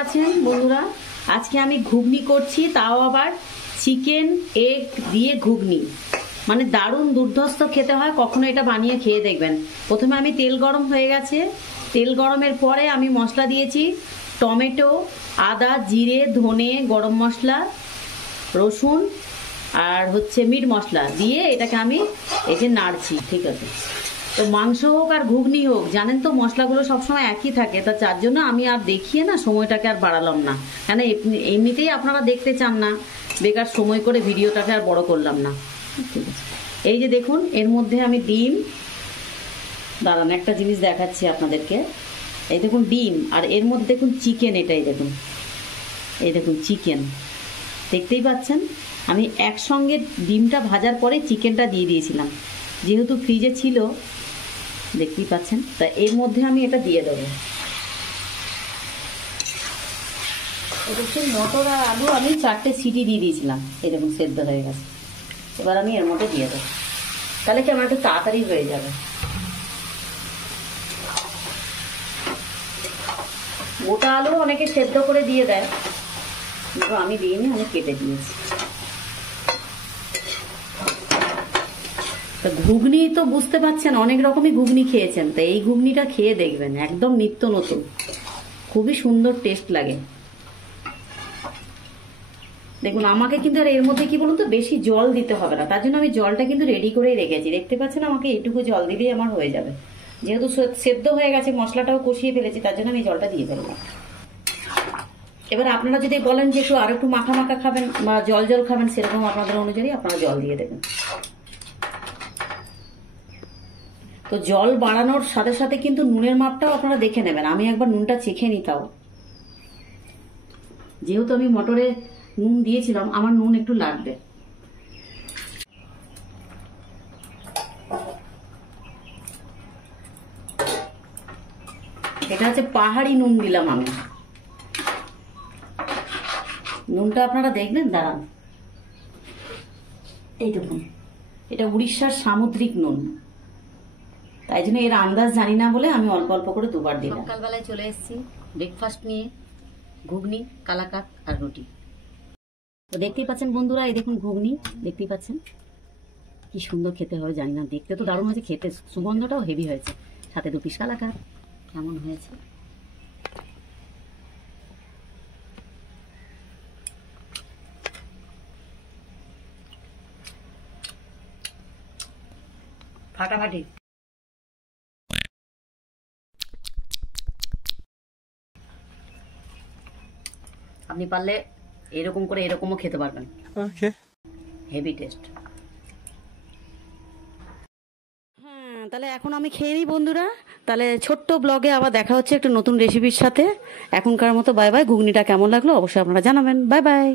পাচ্ছেন বন্ধুরা, আজকে আমি ঘুগনি করছি, তাও আবার চিকেন এগ দিয়ে ঘুগনি। মানে দারুণ দুর্ধর্ষ খেতে হয়, কখনো এটা বানিয়ে খেয়ে দেখবেন। প্রথমে আমি তেল গরম হয়ে গেছে, তেল গরমের পরে আমি মশলা দিয়েছি টমেটো, আদা, জিরে, ধনে, গরম মশলা, রসুন আর হচ্ছে মিট মশলা দিয়ে এটাকে আমি এই যে নাড়ছি। ঠিক আছে, তো মাংস হোক আর ঘুগনি হোক, জানেন তো মশলাগুলো সবসময় একই থাকে, তা যার জন্য আমি আর দেখিয়ে না সময়টাকে আর বাড়ালাম না, কেন এমনিতেই আপনারা দেখতে চান না, বেকার সময় করে ভিডিওটাকে আর বড় করলাম না। ঠিক আছে, এই যে দেখুন এর মধ্যে আমি ডিম, দাঁড়ান একটা জিনিস দেখাচ্ছি আপনাদেরকে। এই দেখুন ডিম, আর এর মধ্যে দেখুন চিকেন, এটাই দেখুন, এই দেখুন চিকেন, দেখতেই পাচ্ছেন। আমি একসঙ্গে ডিমটা ভাজার পরে চিকেনটা দিয়ে দিয়েছিলাম, যেহেতু ফ্রিজে ছিল, দেখতেই পাচ্ছেন। তা এর মধ্যে আমি এটা দিয়ে দেবো। মটর আর আলু আমি 4টে সিটি দিয়ে দিয়েছিলাম, এই দেখুন সেদ্ধ হয়ে গেছে। এবার আমি এর মধ্যে দিয়ে দেবো, তাহলে কি আমার একটু তাড়াতাড়ি হয়ে যাবে। গোটা আলু অনেকে সেদ্ধ করে দিয়ে দেয়, কিন্তু আমি দিইনি, আমি কেটে দিয়েছি। ঘুগনি তো বুঝতে পারছেন, অনেক রকমই ঘুগনি খেয়েছেন, তো এই ঘুগনিটা খেয়ে দেখবেন, একদম নিত্য নতুন, খুবই সুন্দর টেস্ট লাগে। দেখুন আমাকে কিন্তু আর এর মধ্যে কি বলুন তো, বেশি জল দিতে হবে না, তার জন্য আমি জলটা কিন্তু রেডি করেই রেখেছি। দেখতে পাচ্ছেন, আমাকে এইটুকু জল দিলেই আমার হয়ে যাবে, যেহেতু সেদ্ধ হয়ে গেছে, মশলাটাও কষিয়ে ফেলেছি, তার জন্য আমি জলটা দিয়ে ফেলবো। এবার আপনারা যদি বলেন যে একটু আর একটু মাখা মাখা খাবেন বা জল জল খাবেন, সেরকম আপনাদের অনুযায়ী আপনারা জল দিয়ে দেবেন। তো জল বাড়ানোর সাথে সাথে কিন্তু নুনের মাপটাও আপনারা দেখে নেবেন। আমি একবার নুনটা চেখে নিতাম, যেহেতু আমি মটরে নুন দিয়েছিলাম, আমার নুন একটু লাগবে। এটা হচ্ছে পাহাড়ি নুন দিলাম আমি, নুনটা আপনারা দেখবেন, দাঁড়ান। এই দেখুন, এটা উড়িষ্যার সামুদ্রিক নুন, তাই জন্য এর আন্দাজ জানি না বলে আমি অল্প অল্প করে দুবার দিলাম। সকালবেলায় চলে এসেছি ব্রেকফাস্ট নিয়ে, ঘুগনি, কালাকাত আর রুটি। তো দেখতেই পাচ্ছেন বন্ধুরা, এই দেখুন ঘুগনি, দেখতেই পাচ্ছেন কি সুন্দর খেতে হয়, জানি না, দেখতে তো দারুণ হয়েছে, খেতে সুগন্ধটাও হেভি হয়েছে, সাথে 2 পিস কালাকাত। কেমন হয়েছে? ফাটাফাটি। আপনি পারলে এরকম করে এরকমও খেতে পারবেন, হেভি টেস্ট। হ্যাঁ, তাহলে এখন আমি খেয়ে নিই বন্ধুরা। তাহলে ছোট্ট ব্লগে আবার দেখা হচ্ছে একটা নতুন রেসিপির সাথে। এখনকার মতো বাই বাই। ঘুগনিটা কেমন লাগলো অবশ্যই আপনারা জানাবেন। Bye bye.